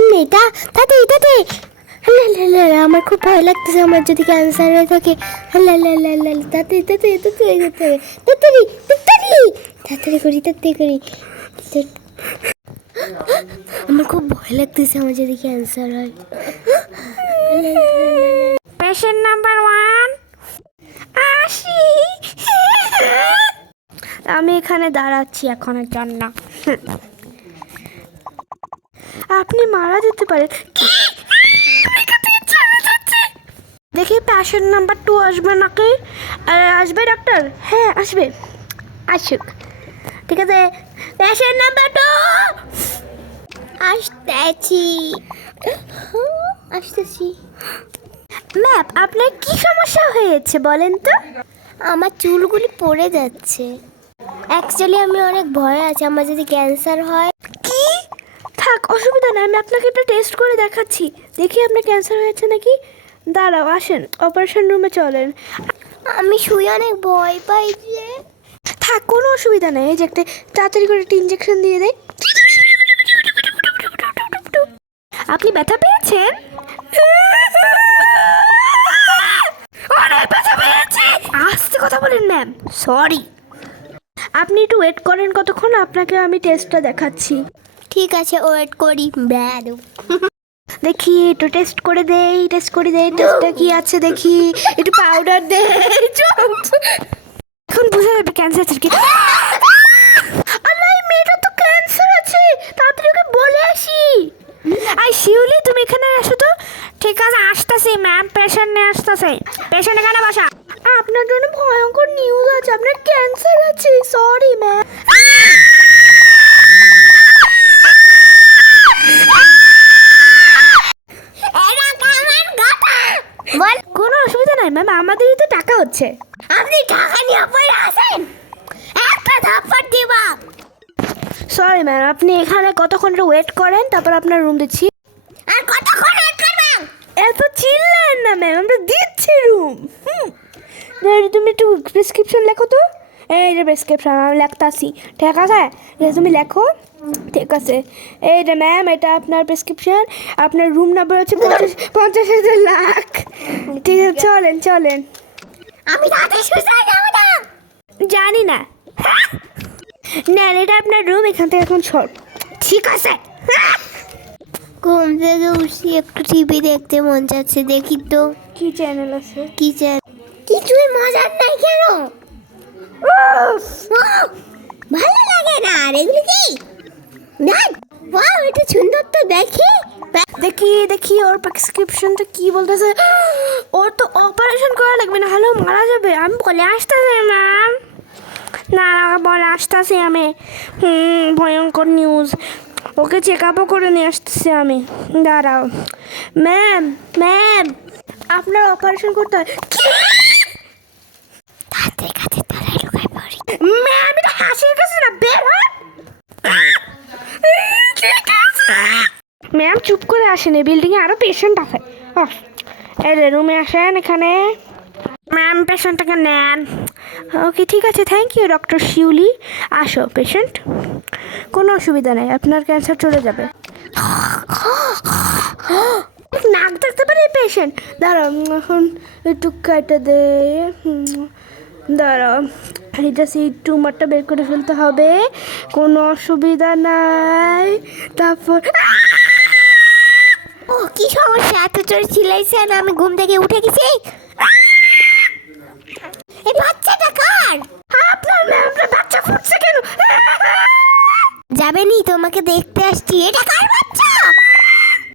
এমনি তাড়াতাড়ি তাড়াতাড়ি। আমার খুব ভয় লাগতেছে, আমার যদি ক্যান্সার হয়ে থাকে। তাড়াতাড়ি তাড়াতাড়ি তাড়াতাড়ি করতে হবে, তাড়াতাড়ি তাড়াতাড়ি তাড়াতাড়ি করি, তাড়াতাড়ি করি। আমার খুব ভয় লাগতেছে, আমার যদি ক্যান্সার হয়। পেশেন্ট নাম্বার 1 আসি। আমি এখানে দাঁড়াচ্ছি এখনের জন্য। আপনি মারা যেতে পারেন। দেখি পেশেন্ট নাম্বার 2 আসবে নাকি? আসবে ডাক্তার? হ্যাঁ আসবে, আসুক। ঠিক আছে, পেশেন্ট নাম্বার 2 আসতেছি আসতেছি। ম্যাম আপনার কি সমস্যা হয়েছে বলেন তো? আমার চুলগুলি পড়ে যাচ্ছে। অ্যাকচুয়ালি আমি অনেক ভয় আছে, আমার যদি ক্যান্সার হয়। কি? থাক, অসুবিধা নেই, আমি আপনাকে একটা টেস্ট করে দেখাচ্ছি, দেখি আপনার ক্যান্সার হয়েছে নাকি। দাঁড়াও, আসেন অপারেশন রুমে চলেন। আমি শুয়ে অনেক ভয় পাই যে। থাক, কোনো অসুবিধা নেই, এই যে একটা তাড়াতাড়ি করে একটা ইঞ্জেকশন দিয়ে দেয়। আপনি ব্যথা পেয়েছেন? অনেক ব্যথা পেয়েছি। আস্তে কথা বলেন ম্যাম, সরি। আপনি একটু ওয়েট করেন কতক্ষণ, আপনাকে আমি টেস্টটা দেখাচ্ছি। ঠিক আছে, ওয়েট করি। ব্যাদু দেখি একটু টেস্ট করে দেই, টেস্টটা কি আছে দেখি, একটু পাউডার দেই। এখন বোঝা যাবে ক্যান্সার আছে কি। আমার মেয়েটা তো ক্যান্সার আছে, তাড়াতাড়ি ওকে বলে আসি। আই শিউলি, তুমি এখানে আসো তো। ঠিক আছে, আসতেছি ম্যাম, পেশেন্ট নিয়ে আসতেছে। পেশেন্ট এখানে বসা। আপনার জন্য ভয়ঙ্কর নিউজ আছে, আপনার ক্যান্সার আছে। Sorry ma'am. বল। কোনো অসুবিধা নাই ম্যাম, আমাদেরই তো টাকা হচ্ছে। আপনি টাকা নিয়ে পড়ে আসেন, একটা থাপ্পড় দিবা। সরি ম্যাম, আপনি এখানে কতক্ষণ ওয়েট করেন, তারপর আপনার রুম দিচ্ছি। আর কতক্ষণ ওয়েট করবেন? এত চিল্লেন না ম্যাম, আমরা দিচ্ছি রুম। তুমি একটু প্রেসক্রিপশন লেখো তো। এই যে প্রেসক্রিপশন আমি লিখতাছি, ঠিক আছে? তুমি লেখো, ঠিক আছে? এই যে ম্যাম, এটা আপনার প্রেসক্রিপশন। আপনার রুম নাম্বার হচ্ছে 50,000 লাখ। ঠিক আছে, চলেন চলেন। আমি তাড়াতাড়ি সুস্থ হয়ে যাবো না। জানি না। না, এটা আপনার রুম, এখান থেকে এখন শর্ট। ঠিক আছে। ঘুম থেকে উঠছি, একটু টিভি দেখতে মন যাচ্ছে, দেখি তো। কি চ্যানেল আছে? কি চাই? কিছুই মজার নাই কেন? ভালো লাগে না আর এগুলো কি? বাহ, এটা সুন্দর তো, দেখি। দেখি দেখি ওর প্রেসক্রিপশনটা কি বলতেছে। ওর তো অপারেশন করা লাগবে, না হলেও মারা যাবে। আমি বলে আসতেছি ম্যাম, না বলে আসতেছি আমি। ভয়ঙ্কর নিউজ, ওকে চেক আপও করে নিয়ে আসতেছি আমি। দাঁড়াও ম্যাম, ম্যাম আপনার অপারেশন করতে হয়। তাদের কাছে তারাই লুকাই পড়ি। ম্যাম এটা হাসির কাছে না, বের হন। ম্যাম চুপ করে আসেন, এই বিল্ডিংয়ে আরও পেশেন্ট আছে। এই রুমে আসেন এখানে। ম্যাম পেশেন্টটাকে নেন। ওকে ঠিক আছে, থ্যাংক ইউ ডক্টর শিউলি। আসো পেশেন্ট, কোনো অসুবিধা নেই, আপনার ক্যান্সার চলে যাবে। নাক দেখতে পারে পেশেন্ট। দাঁড়াও, এখন একটু কাটা দে। দাঁড়াও, এটা সেই টিউমারটা বের করে ফেলতে হবে, কোনো অসুবিধা নাই। তারপর ও কি সমস্যা, এত জোরে চিল্লাইছেন, আমি ঘুম থেকে উঠে গেছি। এই বাচ্চাটা কার? আপনার ম্যাম, আপনার বাচ্চা ফুটছে কেন? যাবেনি তোমাকে দেখতে।